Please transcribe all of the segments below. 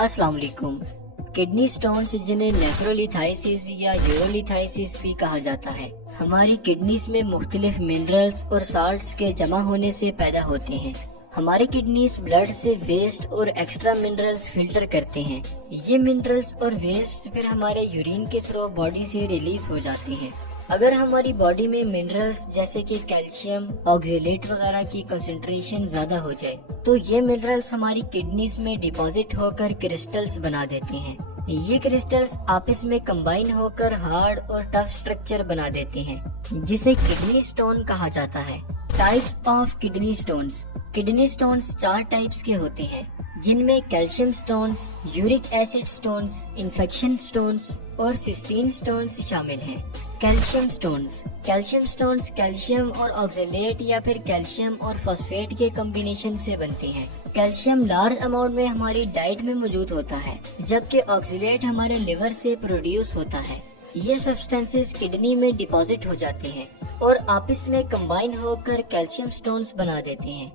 अस्सलाम वालेकुम। Kidney stones जिन्हें नेफ्रोलिथाइसिस या यूरोलिथाइसिस भी कहा जाता है, हमारी किडनीज में मुख्तलिफ मिनरल्स और साल्ट्स के जमा होने से पैदा होते हैं। हमारी किडनीज ब्लड से वेस्ट और एक्स्ट्रा मिनरल्स फिल्टर करते हैं। ये मिनरल्स और वेस्ट फिर हमारे यूरिन के थ्रू बॉडी से रिलीज हो जाते हैं। अगर हमारी बॉडी में मिनरल्स जैसे कि कैल्शियम, ऑक्जेलेट वगैरह की कंसंट्रेशन ज्यादा हो जाए तो ये मिनरल्स हमारी किडनीज में डिपॉजिट होकर क्रिस्टल्स बना देते हैं। ये क्रिस्टल्स आपस में कंबाइन होकर हार्ड और टफ स्ट्रक्चर बना देते हैं, जिसे किडनी स्टोन कहा जाता है। Types of kidney stones. Kidney stones 4 types के होते हैं, जिनमें calcium stones, uric acid stones, infection stones और सिस्टीन स्टोन्स शामिल हैं। Calcium stones. Calcium stones calcium और ऑक्जेलेट या फिर कैल्शियम और फॉस्फेट के कॉम्बिनेशन से बनते हैं। कैल्शियम लार्ज अमाउंट में हमारी डाइट में मौजूद होता है, जबकि ऑक्जेलेट हमारे लिवर से प्रोड्यूस होता है। ये सब्सटेंसेस किडनी में डिपॉजिट हो जाते हैं और आपस में कंबाइन होकर कैल्शियम स्टोन्स बना देते हैं।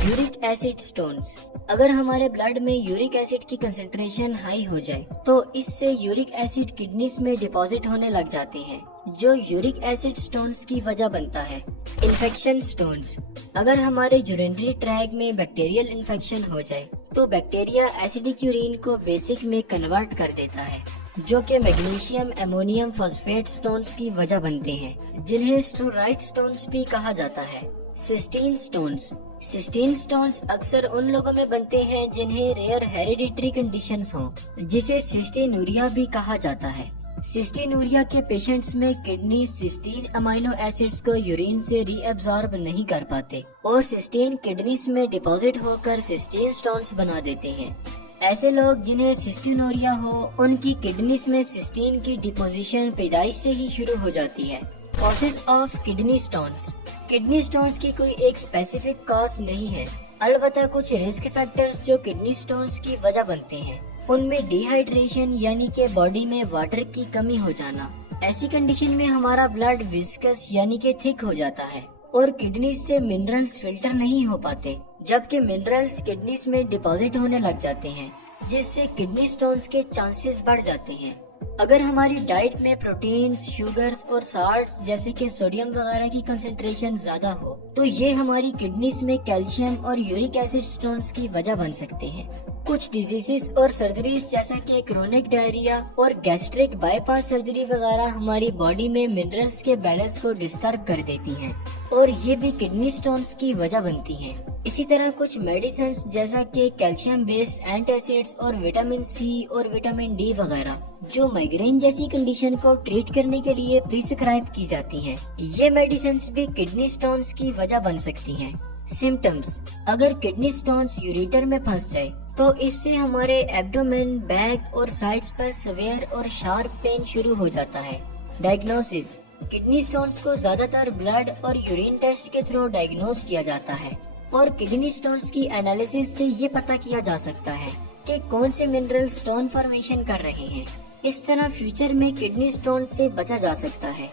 Uric acid stones. अगर हमारे ब्लड में यूरिक एसिड की कंसंट्रेशन हाई हो जाए तो इससे यूरिक एसिड किडनीज में डिपॉजिट होने लग जाते हैं, जो यूरिक एसिड स्टोन्स की वजह बनता है। Infection stones. अगर हमारे यूरिनरी ट्रैक में बैक्टीरियल इन्फेक्शन हो जाए तो बैक्टीरिया एसिडिक यूरिन को बेसिक में कन्वर्ट कर देता है, जो कि मैग्नीशियम एमोनियम फॉस्फेट स्टोन्स की वजह बनते हैं, जिन्हें स्टोराइड स्टोन्स भी कहा जाता है। Cysteine stones. सिस्टीन स्टोन्स अक्सर उन लोगों में बनते हैं जिन्हें रेयर हेरिडिटरी कंडीशंस हों, जिसे सिस्टीनूरिया भी कहा जाता है। सिस्टीनूरिया के पेशेंट्स में किडनी सिस्टीन अमाइनो एसिड्स को यूरिन से रीअब्सॉर्ब नहीं कर पाते और सिस्टीन किडनीज में डिपॉजिट होकर सिस्टीन स्टोन्स बना देते हैं। ऐसे लोग जिन्हें सिस्टीनूरिया हो, उनकी किडनीज में सिस्टीन की डिपोजिशन पैदाइश से ही शुरू हो जाती है। Causes of kidney stones. Kidney stones की कोई एक स्पेसिफिक कॉज नहीं है, अलबत्ता कुछ रिस्क फैक्टर्स जो किडनी स्टोन्स की वजह बनते हैं, उनमें डिहाइड्रेशन यानी कि बॉडी में वाटर की कमी हो जाना। ऐसी कंडीशन में हमारा ब्लड विस्कस यानी कि थिक हो जाता है और किडनी से मिनरल्स फिल्टर नहीं हो पाते, जबकि मिनरल्स किडनीज में डिपॉजिट होने लग जाते हैं, जिससे किडनी स्टोन्स के चांसेस बढ़ जाते हैं। अगर हमारी डाइट में प्रोटीन्स, शुगर्स और साल्ट्स जैसे कि सोडियम वगैरह की कंसंट्रेशन ज्यादा हो तो ये हमारी किडनीज में कैल्शियम और यूरिक एसिड स्टोन्स की वजह बन सकते हैं। कुछ डिजीजेस और सर्जरीज जैसा कि क्रोनिक डायरिया और गैस्ट्रिक बाईपास सर्जरी वगैरह हमारी बॉडी में मिनरल्स के बैलेंस को डिस्टर्ब कर देती हैं और ये भी किडनी स्टोन्स की वजह बनती हैं। इसी तरह कुछ मेडिसिन जैसा कि कैल्शियम बेस्ड एंटासिड्स और विटामिन सी और विटामिन डी वगैरह, जो माइग्रेन जैसी कंडीशन को ट्रीट करने के लिए प्रिस्क्राइब की जाती हैं, ये मेडिसिन भी किडनी स्टोन्स की वजह बन सकती हैं। सिम्टम्स। अगर किडनी स्टोन्स यूरेटर में फंस जाए तो इससे हमारे एब्डोमेन, बैक और साइड्स पर सवेयर और शार्प पेन शुरू हो जाता है। डायग्नोसिस। किडनी स्टोन्स को ज्यादातर ब्लड और यूरिन टेस्ट के थ्रू डायग्नोस किया जाता है और किडनी स्टोन्स की एनालिसिस से ये पता किया जा सकता है कि कौन से मिनरल स्टोन फॉर्मेशन कर रहे हैं। इस तरह फ्यूचर में किडनी स्टोन से बचा जा सकता है।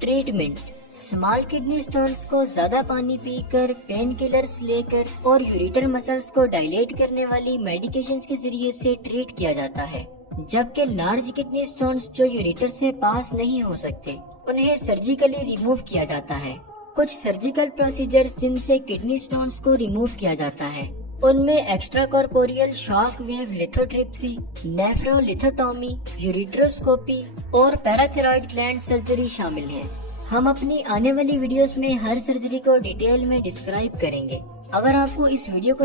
ट्रीटमेंट। स्मॉल किडनी स्टोन्स को ज्यादा पानी पीकर, पेन किलर्स लेकर और यूरेटर मसल्स को डायलेट करने वाली मेडिकेशंस के जरिए से ट्रीट किया जाता है, जबकि लार्ज किडनी स्टोन्स जो यूरेटर से पास नहीं हो सकते उन्हें सर्जिकली रिमूव किया जाता है। कुछ सर्जिकल प्रोसीजर्स जिनसे किडनी स्टोन्स को रिमूव किया जाता है, उनमें extracorporeal shock wave lithotripsy, nephrolithotomy, ureteroscopy और पैराथायरॉइड ग्लैंड सर्जरी शामिल हैं। हम अपनी आने वाली वीडियोस में हर सर्जरी को डिटेल में डिस्क्राइब करेंगे। अगर आपको इस वीडियो को